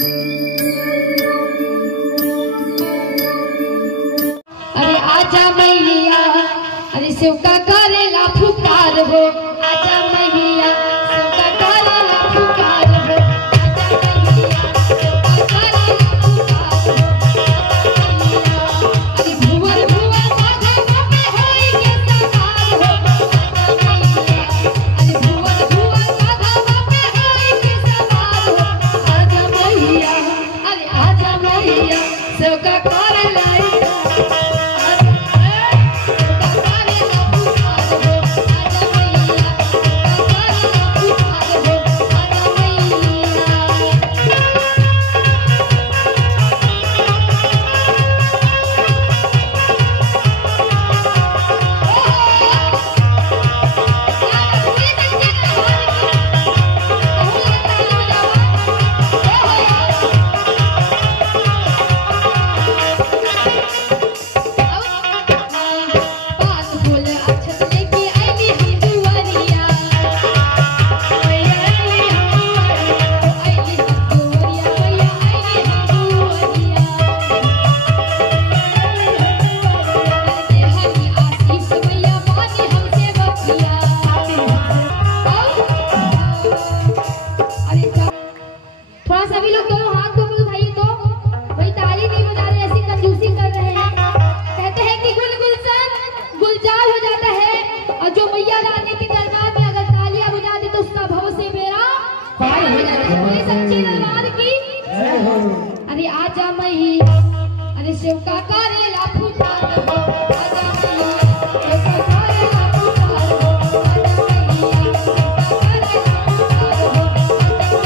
अरे आजा मैया, अरे शिव का करेला पुकार हो, आजा मैया शिव का करेला पुकार हो, आजा मैया शिव का करेला पुकार हो, अरे भुवर भुवर माधव में होई के सवार हो, आजा मैया, अरे भुवर भुवर माधव में होई के सवार हो, आजा मैया, अरे आजा मैया शिव का करेला सभी लोग दो हाथ को उठाइए तो भाई, ताली नहीं बजा रहे, ऐसी कंजूसी कर रहे हैं। कहते हैं कि गुल गुलशन गुलजार हो जाता है, और जो मैया रानी के दरबार में अगर तालियां बजा दे तो उसका भव से मेरा पार हो जाता है। बोले सच्चे दरबार की। अरे आजा मैया, अरे शिव का करेला पुकार हो, आजा मैया शिव का करेला पुकार हो, आजा मैया शिव का करेला पुकार हो, आजा मैया।